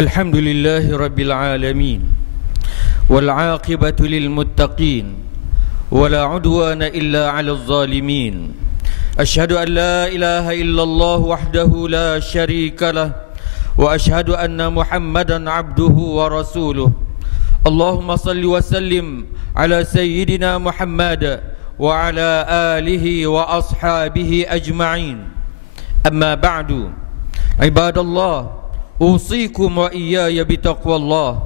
Alhamdulillahi Rabbil Alamin, wal lilmuttaqin, wala udwana illa ala zalimin. Ashhadu an la ilaha illallah wahdahu la syarika lah, wa ashhadu anna Muhammadan abduhu wa rasuluh. Allahumma salli wa sallim ala sayyidina Muhammad wa ala alihi wa ashabihi ajma'in. Amma ba'du, ibadallah, usikum wa iyaya bitaqwallah,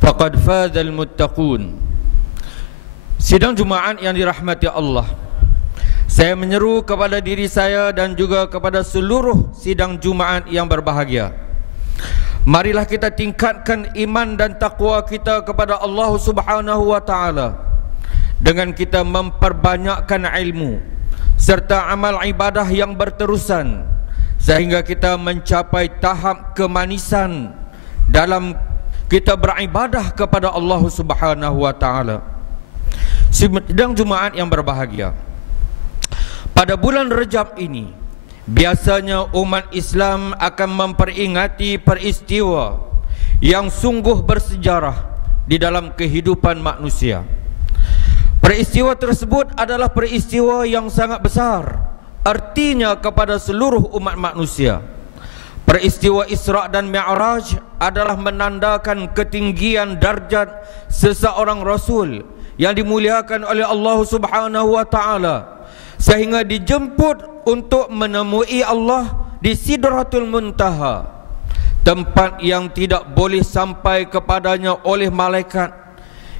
faqad fadzal muttaqun. Sidang Jumaat yang dirahmati Allah, saya menyeru kepada diri saya dan juga kepada seluruh sidang Jumaat yang berbahagia. Marilah kita tingkatkan iman dan takwa kita kepada Allah Subhanahu wa taala dengan kita memperbanyakkan ilmu serta amal ibadah yang berterusan, sehingga kita mencapai tahap kemanisan dalam kita beribadah kepada Allah Subhanahu wa taala. Sidang Jumaat yang berbahagia, pada bulan Rajab ini biasanya umat Islam akan memperingati peristiwa yang sungguh bersejarah di dalam kehidupan manusia. Peristiwa tersebut adalah peristiwa yang sangat besar artinya kepada seluruh umat manusia. Peristiwa Isra' dan Mi'raj adalah menandakan ketinggian darjat seseorang Rasul yang dimuliakan oleh Allah Subhanahu wa ta'ala, sehingga dijemput untuk menemui Allah di Sidratul Muntaha, tempat yang tidak boleh sampai kepadanya oleh malaikat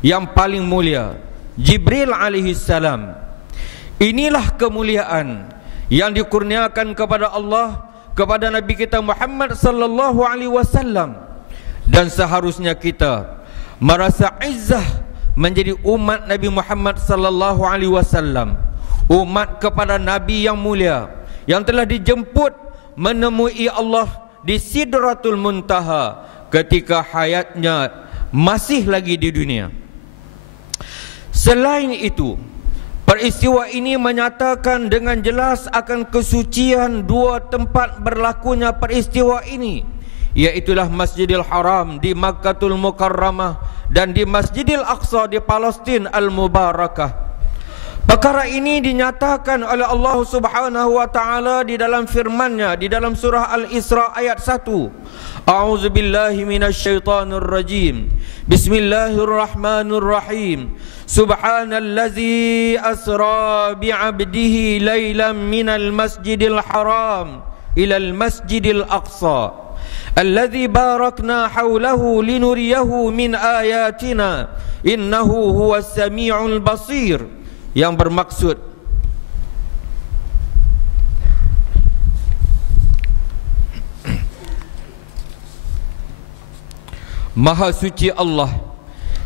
yang paling mulia, Jibril alaihi salam. Inilah kemuliaan yang dikurniakan kepada Allah kepada Nabi kita Muhammad sallallahu alaihi wasallam, dan seharusnya kita merasa izzah menjadi umat Nabi Muhammad sallallahu alaihi wasallam, umat kepada Nabi yang mulia yang telah dijemput menemui Allah di Sidratul Muntaha ketika hayatnya masih lagi di dunia. Selain itu, peristiwa ini menyatakan dengan jelas akan kesucian dua tempat berlakunya peristiwa ini, iaitulah Masjidil Haram di Makkahul Mukarramah dan di Masjidil Aqsa di Palestin Al-Mubarakah. Perkara ini dinyatakan oleh Allah Subhanahu wa taala di dalam firman-Nya di dalam surah Al-Isra ayat 1. A'udzu billahi minasyaitonir rajim. Bismillahirrahmanirrahim. Subhanallazi asra bi'abdihi lailan minal masjidil haram ilal masjidil aqsa alladzi barakna hawlahu linuriyahu min ayatina innahu huwas samiul basir, yang bermaksud Maha suci Allah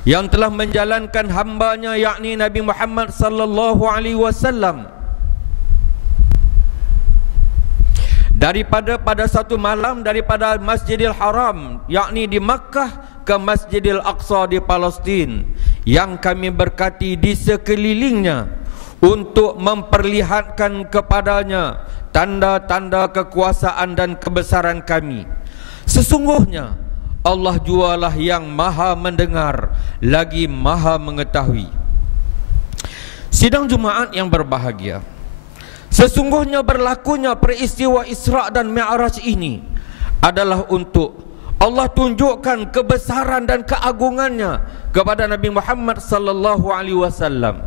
yang telah menjalankan hambanya, yakni Nabi Muhammad sallallahu alaihi wasallam, pada satu malam daripada Masjidil Haram, yakni di Makkah, ke Masjidil Aqsa di Palestin, yang kami berkati di sekelilingnya untuk memperlihatkan kepadanya tanda-tanda kekuasaan dan kebesaran kami. Sesungguhnya Allah jualah yang maha mendengar lagi maha mengetahui. Sidang Jumaat yang berbahagia, sesungguhnya berlakunya peristiwa Isra' dan Mi'raj ini adalah untuk Allah tunjukkan kebesaran dan keagungannya kepada Nabi Muhammad sallallahu alaihi wasallam.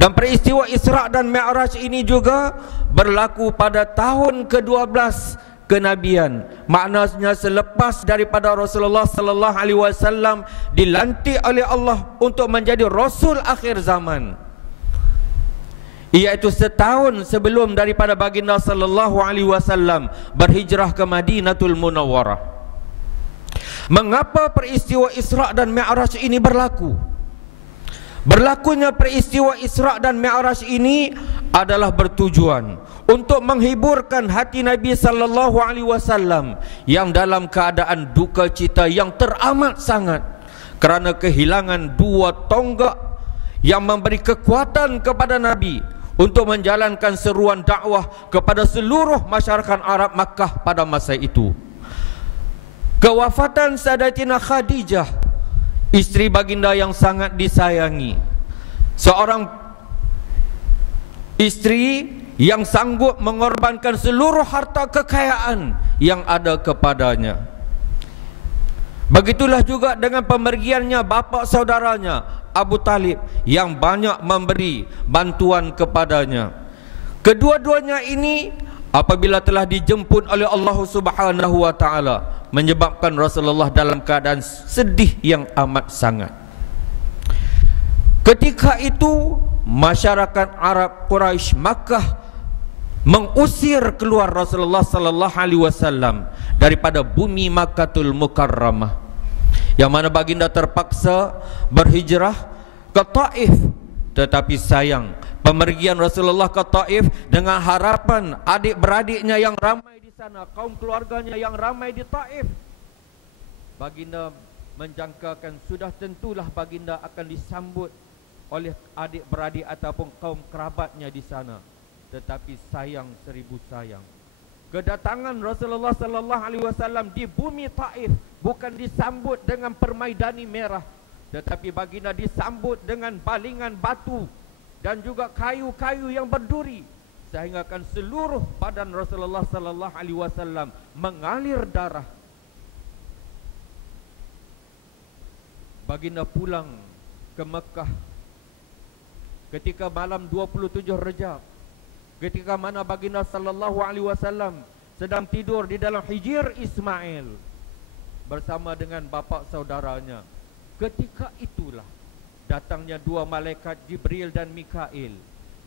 Dan peristiwa Isra' dan Mi'raj ini juga berlaku pada tahun ke-12 kenabian, maknanya selepas daripada Rasulullah sallallahu alaihi wasallam dilantik oleh Allah untuk menjadi rasul akhir zaman, iaitu setahun sebelum daripada baginda sallallahu alaihi wasallam berhijrah ke Madinatul Munawwarah. Mengapa peristiwa Isra' dan Mi'raj ini berlaku? Berlakunya peristiwa Isra' dan Mi'raj ini adalah bertujuan untuk menghiburkan hati Nabi sallallahu alaihi wasallam yang dalam keadaan duka cita yang teramat sangat kerana kehilangan dua tonggak yang memberi kekuatan kepada Nabi untuk menjalankan seruan dakwah kepada seluruh masyarakat Arab Makkah pada masa itu. Kewafatan Sayyidatina Khadijah, isteri baginda yang sangat disayangi, seorang istri yang sanggup mengorbankan seluruh harta kekayaan yang ada kepadanya. Begitulah juga dengan pemergiannya bapa saudaranya Abu Talib yang banyak memberi bantuan kepadanya. Kedua-duanya ini apabila telah dijemput oleh Allah Subhanahu wa taala, menyebabkan Rasulullah dalam keadaan sedih yang amat sangat. Ketika itu masyarakat Arab Quraisy Makkah mengusir keluar Rasulullah sallallahu alaihi wasallam daripada bumi Makkahul Mukarramah, yang mana baginda terpaksa berhijrah ke Taif. Tetapi sayang, pemergian Rasulullah ke Taif dengan harapan adik-beradiknya yang ramai di sana, kaum keluarganya yang ramai di Taif, baginda menjangkakan sudah tentulah baginda akan disambut oleh adik-beradik ataupun kaum kerabatnya di sana. Tetapi sayang seribu sayang, kedatangan Rasulullah sallallahu alaihi wasallam di bumi Taif bukan disambut dengan permaidani merah, tetapi baginda disambut dengan balingan batu dan juga kayu-kayu yang berduri, sehingga kan seluruh badan Rasulullah sallallahu alaihi wasallam mengalir darah. Baginda pulang ke Mekah ketika malam 27 Rejab, ketika mana baginda sallallahu alaihi wasallam sedang tidur di dalam hijir Ismail bersama dengan bapa saudaranya. Ketika itulah datangnya dua malaikat Jibril dan Mikail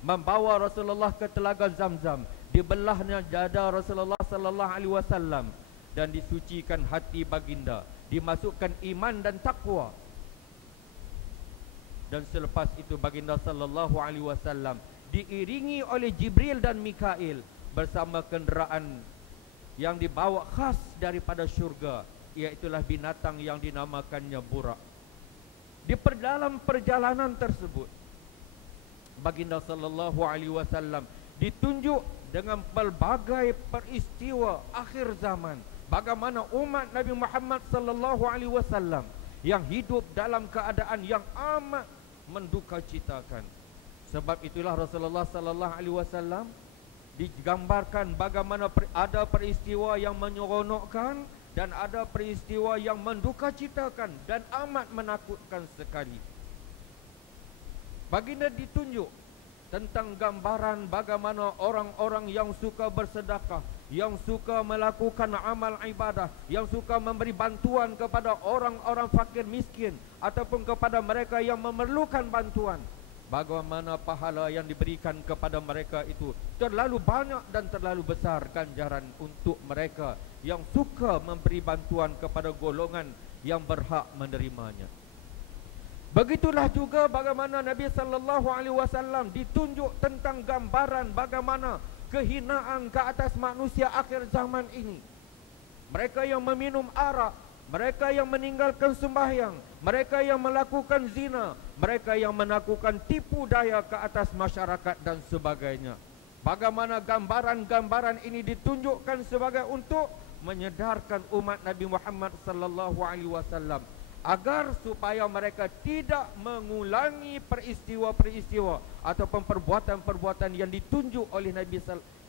membawa Rasulullah ke telaga Zamzam. Dibelahnya dada Rasulullah sallallahu alaihi wasallam dan disucikan hati baginda, dimasukkan iman dan takwa. Dan selepas itu baginda sallallahu alaihi wasallam diiringi oleh Jibril dan Mikail bersama kenderaan yang dibawa khas daripada syurga, iaitulah binatang yang dinamakannya burak. Di dalam perjalanan tersebut baginda sallallahu alaihi wasallam ditunjuk dengan pelbagai peristiwa akhir zaman, bagaimana umat Nabi Muhammad sallallahu alaihi wasallam yang hidup dalam keadaan yang amat mendukacitakan. Sebab itulah Rasulullah sallallahu alaihi wasallam digambarkan bagaimana ada peristiwa yang menyeronokkan dan ada peristiwa yang mendukacitakan dan amat menakutkan sekali. Baginda ditunjuk tentang gambaran bagaimana orang-orang yang suka bersedekah, yang suka melakukan amal ibadah, yang suka memberi bantuan kepada orang-orang fakir miskin ataupun kepada mereka yang memerlukan bantuan, bagaimana pahala yang diberikan kepada mereka itu terlalu banyak dan terlalu besar ganjaran untuk mereka yang suka memberi bantuan kepada golongan yang berhak menerimanya. Begitulah juga bagaimana Nabi sallallahu alaihi wasallam ditunjuk tentang gambaran bagaimana kehinaan ke atas manusia akhir zaman ini. Mereka yang meminum arak, mereka yang meninggalkan sembahyang, mereka yang melakukan zina, mereka yang melakukan tipu daya ke atas masyarakat dan sebagainya. Bagaimana gambaran-gambaran ini ditunjukkan sebagai untuk menyedarkan umat Nabi Muhammad sallallahu alaihi wasallam agar supaya mereka tidak mengulangi peristiwa-peristiwa ataupun perbuatan-perbuatan yang ditunjuk oleh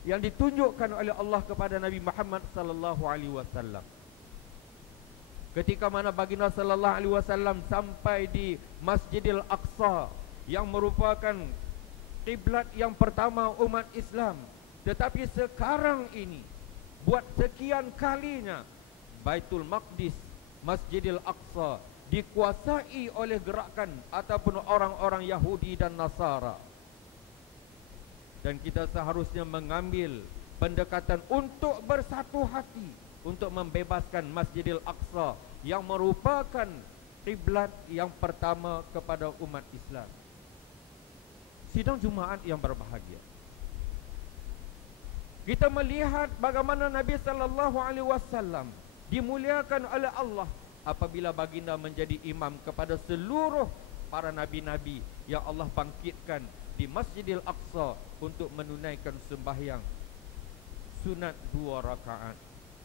yang ditunjukkan oleh Allah kepada Nabi Muhammad sallallahu alaihi wasallam. Ketika mana baginda sallallahu alaihi wasallam sampai di Masjidil Aqsa yang merupakan kiblat yang pertama umat Islam, tetapi sekarang ini buat sekian kalinya Baitul Maqdis, Masjidil Aqsa dikuasai oleh gerakan ataupun orang-orang Yahudi dan Nasara. Dan kita seharusnya mengambil pendekatan untuk bersatu hati untuk membebaskan Masjidil Aqsa yang merupakan kiblat yang pertama kepada umat Islam. Sidang Jumaat yang berbahagia, kita melihat bagaimana Nabi sallallahu alaihi wasallam dimuliakan oleh Allah apabila baginda menjadi imam kepada seluruh para nabi-nabi yang Allah bangkitkan di Masjidil Aqsa untuk menunaikan sembahyang sunat 2 rakaat.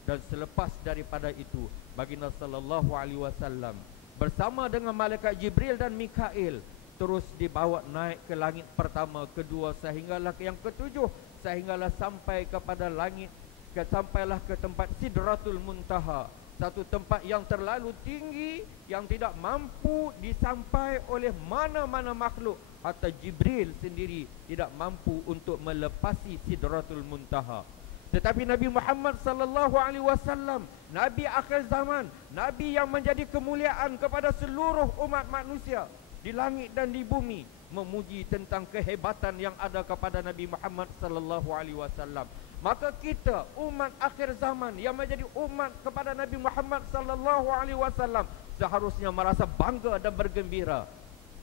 Dan selepas daripada itu baginda sallallahu alaihi wasallam bersama dengan malaikat Jibril dan Mikail terus dibawa naik ke langit pertama, kedua, sehinggalah ke yang ketujuh, sehinggalah sampai kepada langit, sampailah ke tempat Sidratul Muntaha, satu tempat yang terlalu tinggi yang tidak mampu disampai oleh mana-mana makhluk. Hatta Jibril sendiri tidak mampu untuk melepasi Sidratul Muntaha. Tetapi Nabi Muhammad sallallahu alaihi wasallam, Nabi akhir zaman, Nabi yang menjadi kemuliaan kepada seluruh umat manusia di langit dan di bumi, memuji tentang kehebatan yang ada kepada Nabi Muhammad sallallahu alaihi wasallam. Maka kita umat akhir zaman yang menjadi umat kepada Nabi Muhammad sallallahu alaihi wasallam seharusnya merasa bangga dan bergembira.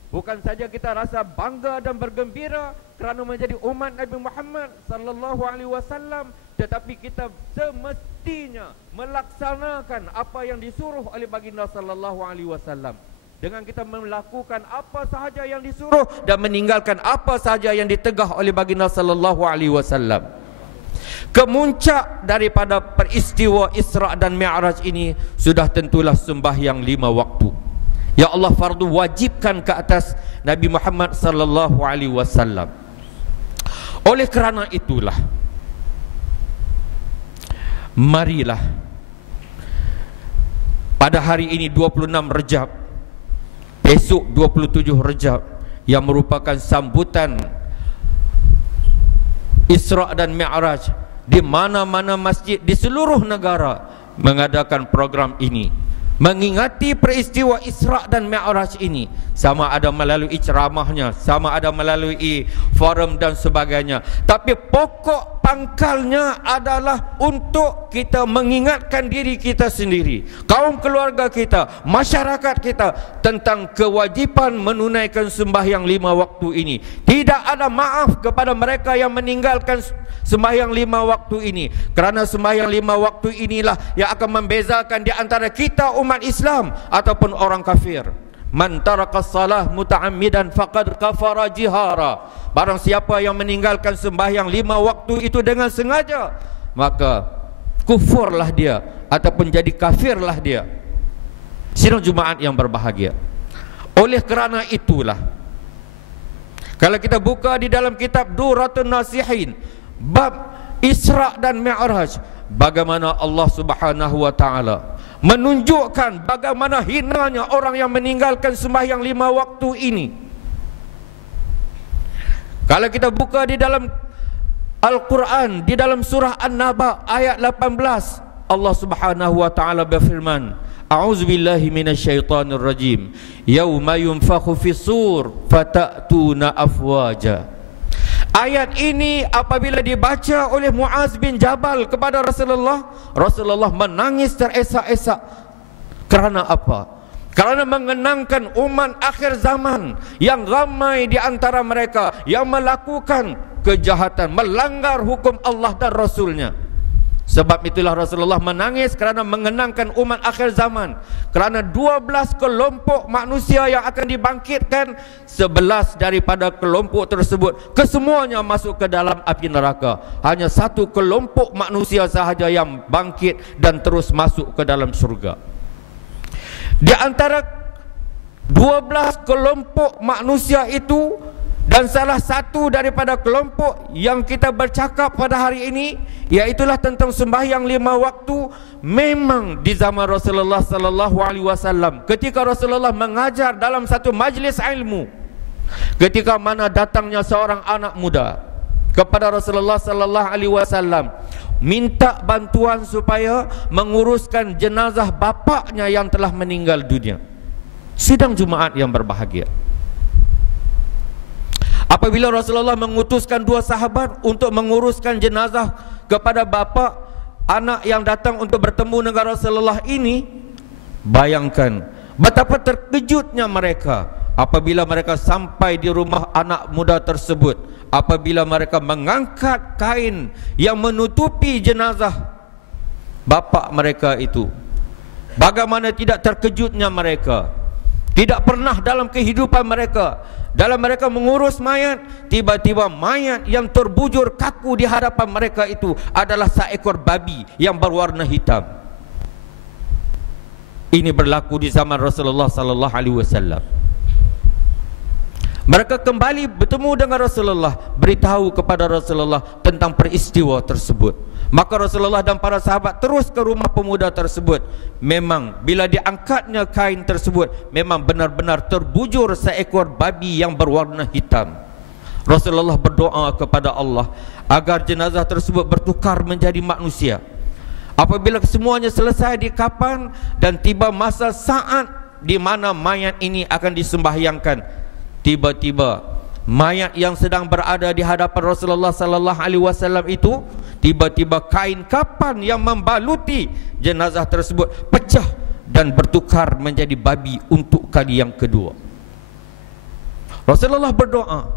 Bukan saja kita rasa bangga dan bergembira kerana menjadi umat Nabi Muhammad sallallahu alaihi wasallam, tetapi kita semestinya melaksanakan apa yang disuruh oleh baginda sallallahu alaihi wasallam. Dengan kita melakukan apa sahaja yang disuruh dan meninggalkan apa sahaja yang ditegah oleh baginda sallallahu alaihi wasallam. Kemuncak daripada peristiwa Isra dan Mi'raj ini sudah tentulah sembahyang 5 waktu. Ya Allah fardu wajibkan ke atas Nabi Muhammad sallallahu alaihi wasallam. Oleh kerana itulah, marilah pada hari ini 26 Rejab, esok 27 Rejab, yang merupakan sambutan Isra dan Mi'raj, di mana-mana masjid di seluruh negara mengadakan program ini, mengingati peristiwa Isra dan Mi'raj ini, sama ada melalui ceramahnya, sama ada melalui forum dan sebagainya. Tapi pokok pangkalnya adalah untuk kita mengingatkan diri kita sendiri, kaum keluarga kita, masyarakat kita, tentang kewajipan menunaikan sembahyang 5 waktu ini. Tidak ada maaf kepada mereka yang meninggalkan sembahyang 5 waktu ini, kerana sembahyang 5 waktu inilah yang akan membezakan di antara kita umat Islam ataupun orang kafir. Man taraka salah muta'ammidan faqad kafara jihara. Barang siapa yang meninggalkan sembahyang 5 waktu itu dengan sengaja, maka kufurlah dia ataupun jadi kafirlah dia. Sidang Jumaat yang berbahagia, oleh kerana itulah, kalau kita buka di dalam kitab Duratun Nasihin bab Isra dan Mi'raj, bagaimana Allah Subhanahu wa taala menunjukkan bagaimana hinanya orang yang meninggalkan sembahyang 5 waktu ini. Kalau kita buka di dalam Al-Quran, di dalam surah An-Naba ayat 18, Allah Subhanahu wa taala berfirman, A'udzubillahi minasyaitonir rajim, yauma yunfakhu fis-sur fatatuna afwaja. Ayat ini apabila dibaca oleh Muaz bin Jabal kepada Rasulullah, Rasulullah menangis teresak-esak. Kerana apa? Kerana mengenangkan umat akhir zaman yang ramai di antara mereka yang melakukan kejahatan, melanggar hukum Allah dan Rasulnya. Sebab itulah Rasulullah menangis kerana mengenangkan umat akhir zaman, kerana 12 kelompok manusia yang akan dibangkitkan, 11 daripada kelompok tersebut kesemuanya masuk ke dalam api neraka. Hanya satu kelompok manusia sahaja yang bangkit dan terus masuk ke dalam surga. Di antara 12 kelompok manusia itu, dan salah satu daripada kelompok yang kita bercakap pada hari ini, iaitulah tentang sembahyang 5 waktu. Memang di zaman Rasulullah sallallahu alaihi wasallam, ketika Rasulullah mengajar dalam satu majlis ilmu, ketika mana datangnya seorang anak muda kepada Rasulullah sallallahu alaihi wasallam, minta bantuan supaya menguruskan jenazah bapaknya yang telah meninggal dunia. Sidang Jumaat yang berbahagia, apabila Rasulullah mengutuskan 2 sahabat untuk menguruskan jenazah kepada bapa anak yang datang untuk bertemu dengan Rasulullah ini, bayangkan betapa terkejutnya mereka apabila mereka sampai di rumah anak muda tersebut. Apabila mereka mengangkat kain yang menutupi jenazah bapa mereka itu, bagaimana tidak terkejutnya mereka. Tidak pernah dalam kehidupan mereka, dalam mereka mengurus mayat, tiba-tiba mayat yang terbujur kaku di hadapan mereka itu adalah seekor babi yang berwarna hitam. ini berlaku di zaman Rasulullah sallallahu alaihi wasallam. Mereka kembali bertemu dengan Rasulullah, beritahu kepada Rasulullah tentang peristiwa tersebut. Maka Rasulullah dan para sahabat terus ke rumah pemuda tersebut. Memang bila diangkatnya kain tersebut, memang benar-benar terbujur seekor babi yang berwarna hitam. Rasulullah berdoa kepada Allah agar jenazah tersebut bertukar menjadi manusia. Apabila semuanya selesai dikafan dan tiba masa saat di mana mayat ini akan disembahyangkan, tiba-tiba mayat yang sedang berada di hadapan Rasulullah sallallahu alaihi wasallam itu, tiba-tiba kain kafan yang membaluti jenazah tersebut pecah dan bertukar menjadi babi untuk kali yang kedua. Rasulullah berdoa,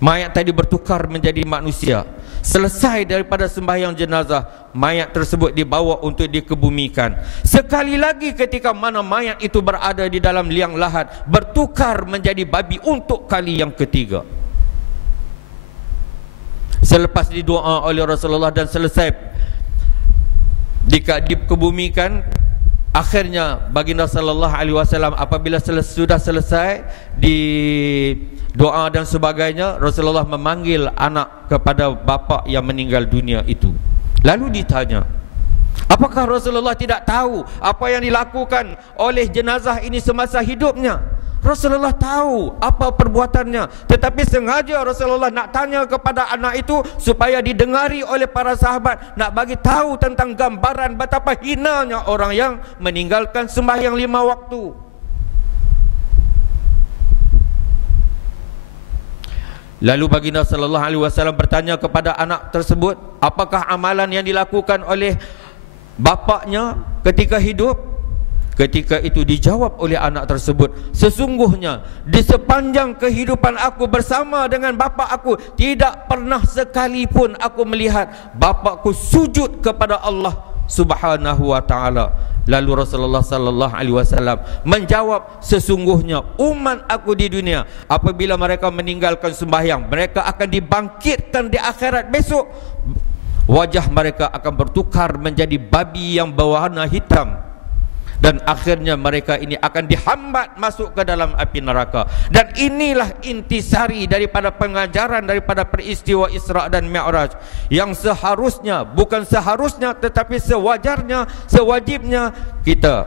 mayat tadi bertukar menjadi manusia. Selesai daripada sembahyang jenazah, mayat tersebut dibawa untuk dikebumikan. Sekali lagi ketika mana mayat itu berada di dalam liang lahat, bertukar menjadi babi untuk kali yang ketiga. Selepas didoa oleh Rasulullah dan selesai dikebumikan, akhirnya baginda sallallahu alaihi wasallam apabila sudah selesai di doa dan sebagainya, Rasulullah memanggil anak kepada bapa yang meninggal dunia itu. Lalu ditanya, apakah Rasulullah tidak tahu apa yang dilakukan oleh jenazah ini semasa hidupnya? Rasulullah tahu apa perbuatannya, tetapi sengaja Rasulullah nak tanya kepada anak itu supaya didengari oleh para sahabat, nak bagi tahu tentang gambaran betapa hinanya orang yang meninggalkan sembahyang 5 waktu. Lalu baginda sallallahu alaihi wasallam bertanya kepada anak tersebut, apakah amalan yang dilakukan oleh bapaknya ketika hidup? Ketika itu dijawab oleh anak tersebut, sesungguhnya di sepanjang kehidupan aku bersama dengan bapa aku, tidak pernah sekalipun aku melihat bapakku sujud kepada Allah Subhanahu wa taala. Lalu Rasulullah sallallahu alaihi wasallam menjawab, sesungguhnya umat aku di dunia apabila mereka meninggalkan sembahyang, mereka akan dibangkitkan di akhirat besok. Wajah mereka akan bertukar menjadi babi yang berwarna hitam, dan akhirnya mereka ini akan dihambat masuk ke dalam api neraka. Dan inilah intisari daripada pengajaran daripada peristiwa Isra dan Mi'raj, yang seharusnya, bukan seharusnya tetapi sewajarnya, sewajibnya kita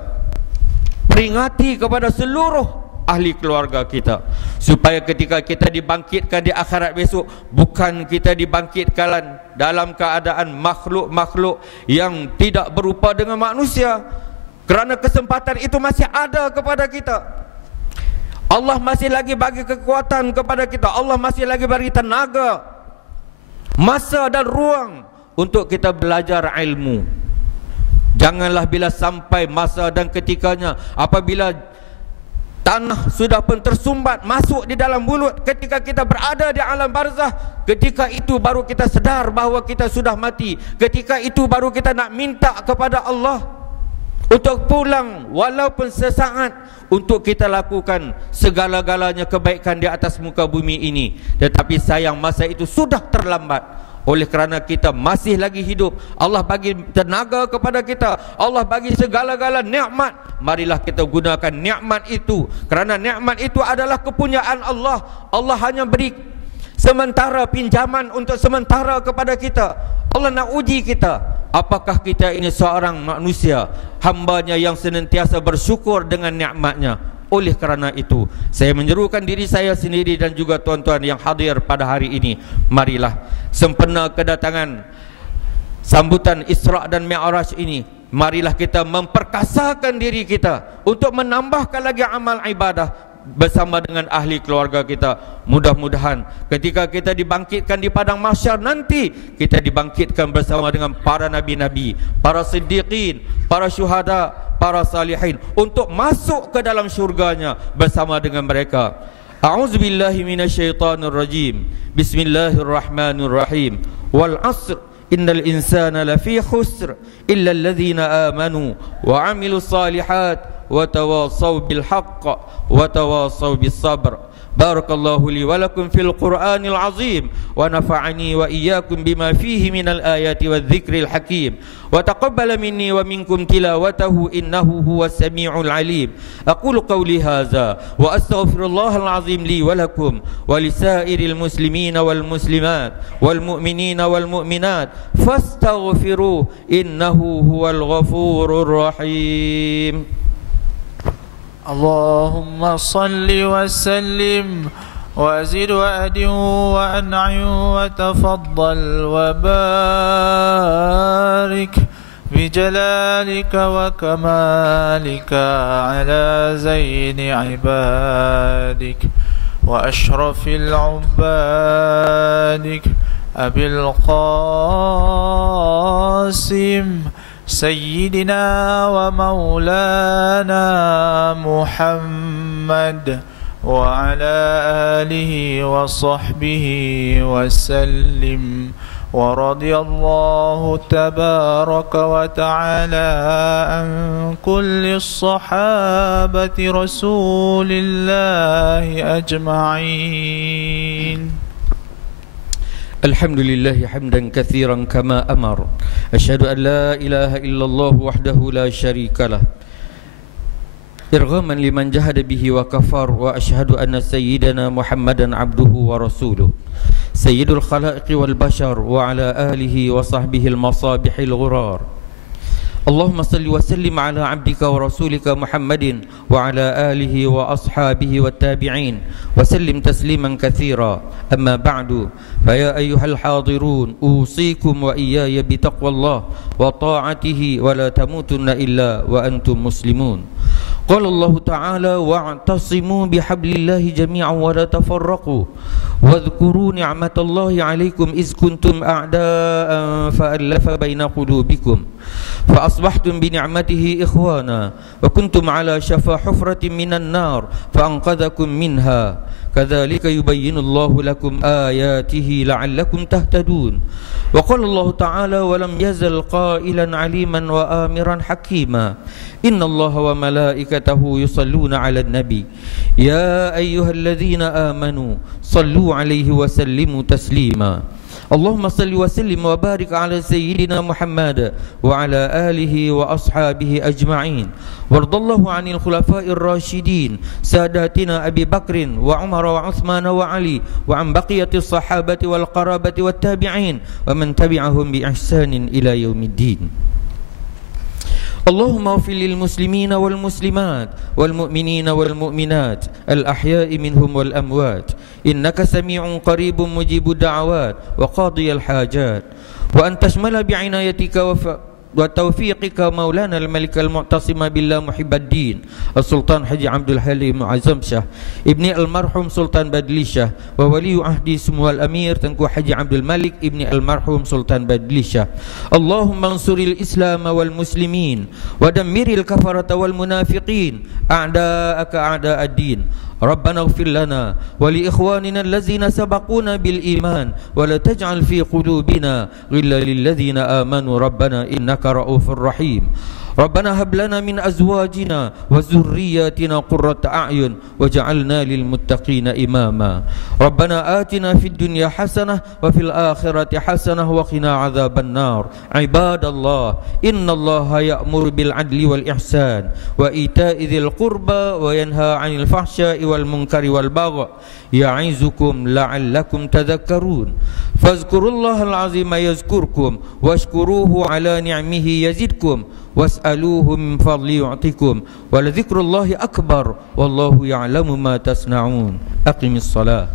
peringati kepada seluruh ahli keluarga kita, supaya ketika kita dibangkitkan di akhirat besok, bukan kita dibangkitkan dalam keadaan makhluk-makhluk yang tidak berupa dengan manusia. Kerana kesempatan itu masih ada kepada kita. Allah masih lagi bagi kekuatan kepada kita. Allah masih lagi bagi tenaga, masa dan ruang untuk kita belajar ilmu. Janganlah bila sampai masa dan ketikanya, apabila tanah sudah pun tersumbat masuk di dalam mulut, ketika kita berada di alam barzah, ketika itu baru kita sedar bahawa kita sudah mati. Ketika itu baru kita nak minta kepada Allah untuk pulang walaupun sesaat, untuk kita lakukan segala-galanya kebaikan di atas muka bumi ini. Tetapi sayang masa itu sudah terlambat. Oleh kerana kita masih lagi hidup, Allah bagi tenaga kepada kita, Allah bagi segala-gala nikmat, marilah kita gunakan nikmat itu. Kerana nikmat itu adalah kepunyaan Allah. Allah hanya beri sementara pinjaman untuk sementara kepada kita. Allah nak uji kita, apakah kita ini seorang manusia, hambanya yang senantiasa bersyukur dengan nikmatnya. Oleh kerana itu, saya menyerukan diri saya sendiri dan juga tuan-tuan yang hadir pada hari ini, marilah sempena kedatangan sambutan Isra dan Mi'raj ini, marilah kita memperkasakan diri kita untuk menambahkan lagi amal ibadah bersama dengan ahli keluarga kita. Mudah-mudahan ketika kita dibangkitkan di padang mahsyar nanti, kita dibangkitkan bersama dengan para nabi-nabi, para siddiqin, para syuhada, para salihin, untuk masuk ke dalam syurganya bersama dengan mereka. A'udzubillahi minasyaitonirrajim. Bismillahirrahmanirrahim. Wal 'asr innal insana lafi khusr illa alladhina amanu wa 'amilus salihat wa tawasaw bil haqq wa tawasaw bis sabr Barakallahu li wa lakum fil Qur'anil azim wa nafa'ani wa iyyakum bima fihi minal ayati wadh-dhikril hakim wa taqabbala minni wa minkum tilawatahu innahu huwas samiul alim. Aqulu qawli hadza wa astaghfirullahal azim li wa lakum wa lisairil muslimina wal muslimat wal mu'minina wal mu'minat fastaghfiruh innahu huwal ghafurur rahim. اللهم صل وسلم وزد وأدم وأنعم وتفضل وبارك بجلالك وكمالك على زين عبادك وأشرف العبادك أبي القاسم سيدنا ومولانا محمد وعلى آله وصحبه وسلم ورضي الله تبارك وتعالى عن كل الصحابة رسول الله أجمعين. Alhamdulillah hamdan katsiran kama amar. Asyhadu an la ilaha illallah wahdahu la syarikalah. Irghaman liman jahada bihi wa kafar wa asyhadu anna sayyidana Muhammadan abduhu wa rasuluh. Sayyidul khalaiqi wal bashar wa ala alihi wa sahbihi al masabihil ghurar. Allahumma salli wa sallim ala abdika wa rasulika Muhammadin wa ala alihi wa ashabihi wa tabi'in wa sallim tasliman katsira. Amma ba'du, fa ya ayyuhal hadirun usikum wa iyaya bi taqwallah wa ta'atihi wa la tamutunna illa wa antum muslimun. Qala Allah Ta'ala wa'tasimu bihablillahi jami'an wa la tafarraqu wadhkuru ni'matallahi 'alaikum iz kuntum a'da'an fa'alafa baina qulubikum فأصبحتم بنعمته إخوانا وكنتم على شفا حفرة من النار فأنقذكم منها كذلك يبين الله لكم آياته لعلكم تهتدون. وقال الله تعالى ولم يزل قائلا عليما وآمرا حكيما إن الله وملائكته يصلون على النبي يا أيها الذين آمنوا صلوا عليه وسلموا تسليما. اللهم صل وسلم وبارك على سيدنا محمد وعلى آله وأصحابه أجمعين وارض الله عن الخلفاء الراشدين ساداتنا أبي بكر وعمر وعثمان وعلي وعن بقية الصحابة والقرابة والتابعين ومن تبعهم بإحسان إلى يوم الدين. اللهم اغفر للمسلمين والمسلمات والمؤمنين والمؤمنات الأحياء منهم والأموات إنك سميع قريب مجيب الدعوات وقاضي الحاجات وأن تشمل بعنايتك وتوفيقك مولانا الملك المعتصم بالله محب الدين السلطان حجي عبد الحليم عزم شاه ابن المرحوم سلطان بدلي شاه وولي عهدي سمو الأمير تنكو حجي عبد الملك ابن المرحوم سلطان بدلي شاه. اللهم انصر الإسلام والمسلمين ودمر الكفرة والمنافقين أعداءك أعداء الدين. ربنا اغفر لنا ولإخواننا الذين سبقونا بالإيمان ولا تجعل في قلوبنا غلا للذين آمنوا ربنا إنك رؤوف رحيم. ربنا هب لنا من أزواجنا وذرياتنا قرة أعين وجعلنا للمتقين إماما. ربنا آتنا في الدنيا حسنة وفي الآخرة حسنة وقنا عذاب النار. عباد الله إن الله يأمر بالعدل والإحسان وإيتاء ذي القربى وينهى عن الفحشاء والمنكر والبغي يعظكم لعلكم تذكرون. فاذكروا الله العظيم يذكركم واشكروه على نعمه يزدكم واسألوه من فضل يعطيكم ولذكر الله أكبر والله يعلم ما تصنعون. أقم الصلاة.